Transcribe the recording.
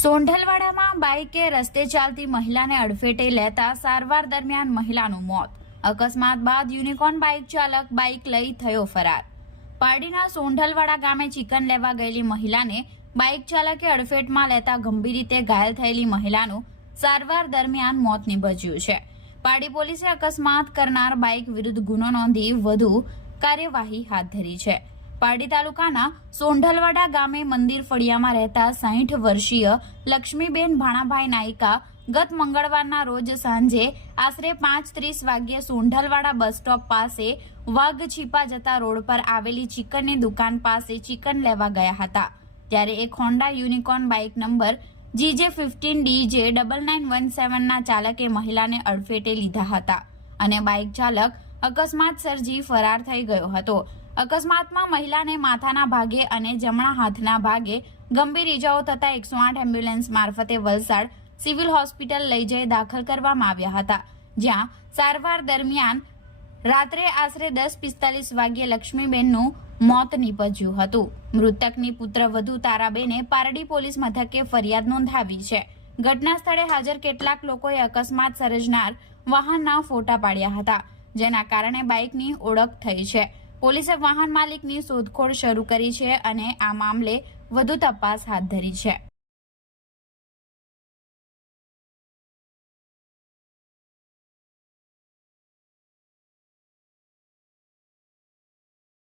સોંઢલવાડામાં બાઇકે રસ્તે ચાલતી મહિલાને અડફેટે લેતા સારવાર દરમિયાન મહિલાનું મોત. અકસ્માત બાદ યુનિકોર્ન બાઇક ચાલક બાઇક લઈ થયો ફરાર. પારડીના સોંઢલવાડા ગામે ચિકન લેવા ગયેલી મહિલાને બાઇક ચાલકે અડફેટમાં લેતા ગંભીર રીતે ઘાયલ થયેલી મહિલાનું સારવાર દરમિયાન મોત નિભજ્યું છે. પારડી પોલીસે અકસ્માત કરનાર બાઇક વિરુદ્ધ ગુનો નોંધી વધુ કાર્યવાહી હાથ ધરી છે. પારડી તાલુકાના સોંઢલવાડા ગામે મંદિર ફળિયામાં રહેતા સાહીઠ વર્ષીય લક્ષ્મીબેન ભાણાભાઈ નાયકા ગત મંગળવારના રોજ સાંજે આશરે પાંચ ત્રીસ વાગ્યે સોંઢલવાડા બસ સ્ટોપ પાસે વાઘ છીપા જતા રોડ પર આવેલી ચિકનની દુકાન પાસે ચિકન લેવા ગયા હતા. ત્યારે એક Honda Unicorn bike number GJ fifteen DJ double nine one સેવનના ચાલકે મહિલાને અડફેટે લીધા હતા અને બાઇક ચાલક અકસ્માત સર્જી ફરાર થઈ ગયો હતો. અકસ્માતમાં મહિલાને માથાના ભાગે અને જમણા હાથના ભાગે ગંભીર ઇજાઓ થતાં એકસો આઠ એમ્બ્યુલન્સ મારફતે વલસાડ સિવિલ હોસ્પિટલ લઈ જઈ દાખલ કરવામાં આવ્યા હતા, જ્યાં સારવાર દરમિયાન રાત્રે આશરે દસ પિસ્તાલીસ વાગ્યે લક્ષ્મીબેનનું મોત નીપજ્યું હતું. મૃતકની પુત્રવધુ તારાબેને પારડી પોલીસ મથકે ફરિયાદ નોંધાવી છે. ઘટના સ્થળે હાજર કેટલાક લોકોએ અકસ્માત સર્જનાર વાહનના ફોટા પાડ્યા હતા, જેના કારણે બાઇકની ઓળખ થઈ છે. પોલીસે વાહન માલિકની શોધખોળ શરૂ કરી છે અને આ મામલે વધુ તપાસ હાથ ધરી છે.